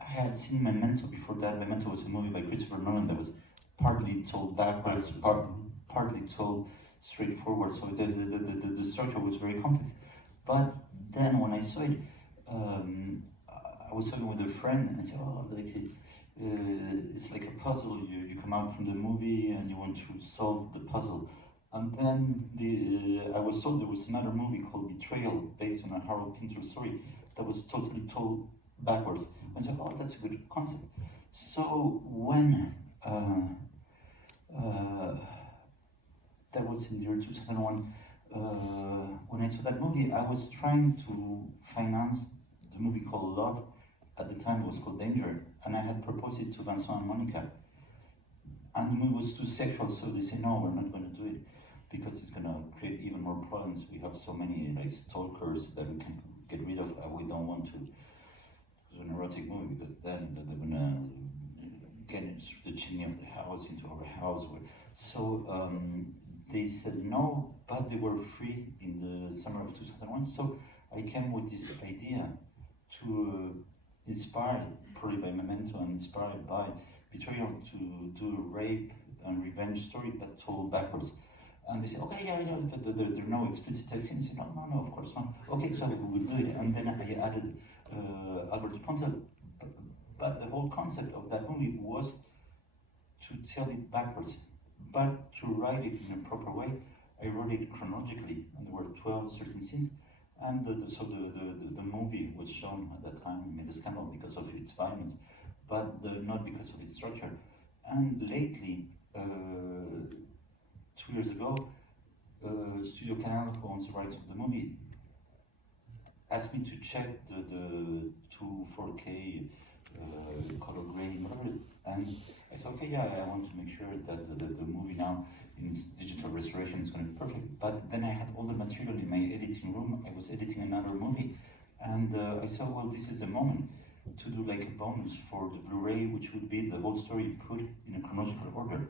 I had seen Memento before that. Memento was a movie by Christopher Nolan that was partly told backwards, partly told straightforward. So the structure was very complex. But then when I saw it, I was talking with a friend, and I said, "Oh, like it's like a puzzle. You come out from the movie and you want to solve the puzzle." And then I was told there was another movie called Betrayal, based on a Harold Pinter story, that was totally told backwards. I said, "Oh, that's a good concept." So when that was in the year 2001. When I saw that movie, I was trying to finance the movie called Love. At the time, it was called Danger, and I had proposed it to Vincent and Monica. And the movie was too sexual, so they said, "No, we're not going to do it because it's going to create even more problems. We have so many like stalkers that we can get rid of. We don't want to do an erotic movie because then they're going to get into the chimney of the house, into our house." So they said no, but they were free in the summer of 2001. So I came with this idea to inspired probably by Memento and inspired by Betrayal to do a rape and revenge story but told backwards. And they said, "Okay, yeah, but there are no explicit text scenes." I said, no, of course not. Okay, so we will do it. And then I added Albert Pontel. But the whole concept of that movie was to tell it backwards, but to write it in a proper way. I wrote it chronologically, and there were 12 certain scenes. And so the movie was shown at that time, made a scandal because of its violence, but not because of its structure. And lately, 2 years ago, Studio Canal, who owns the rights of the movie, asked me to check the two 4K color grading, and I said, "Okay, yeah, I want to make sure that the movie now in its digital restoration is going to be perfect." But then I had all the material in my editing room. I was editing another movie, and I said, "Well, this is a moment to do like a bonus for the Blu-ray, which would be the whole story put in a chronological order."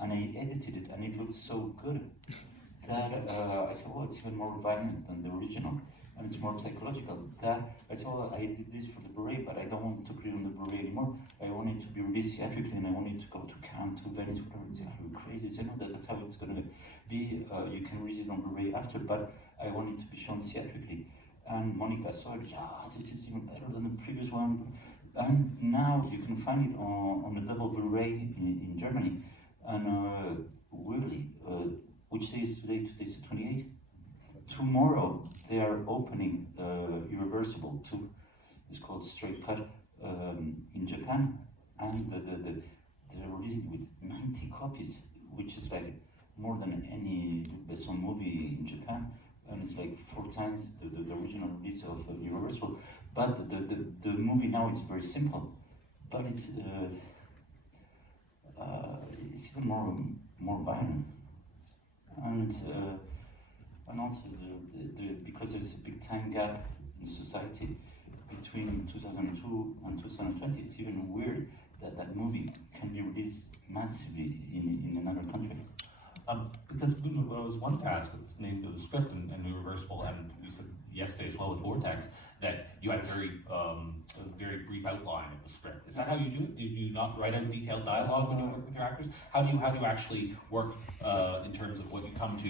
And I edited it, and it looked so good that I said, "Well, it's even more violent than the original, and it's more psychological." That I said, "Well, I did this for the Blu-ray, but I don't want to put it on the Blu-ray anymore. I want it to be released theatrically, and I want it to go to Cannes, to Venice, whatever." It's crazy. You know that's how it's going to be. You can release it on Blu-ray after, but I want it to be shown theatrically. And Monica saw it. This is even better than the previous one. And now you can find it on the double Blu-ray in Germany. And weirdly, which day is today? Today is the 28th. Tomorrow they are opening Irreversible 2. It's called Straight Cut in Japan, and they're releasing it with 90 copies, which is like more than any best-known movie in Japan, and it's like 4 times the original release of Irreversible. But the movie now is very simple, but it's even more violent, and also because there's a big time gap in society between 2002 and 2020. It's even weird that movie can be released massively in another country. Because what I was wanting to ask with the name of the script and Irreversible, and you said yesterday as well with Vortex, that you had a very brief outline of the script. Is that how you do it? Do you not write out detailed dialogue when you work with your actors? How do you actually work in terms of what you come to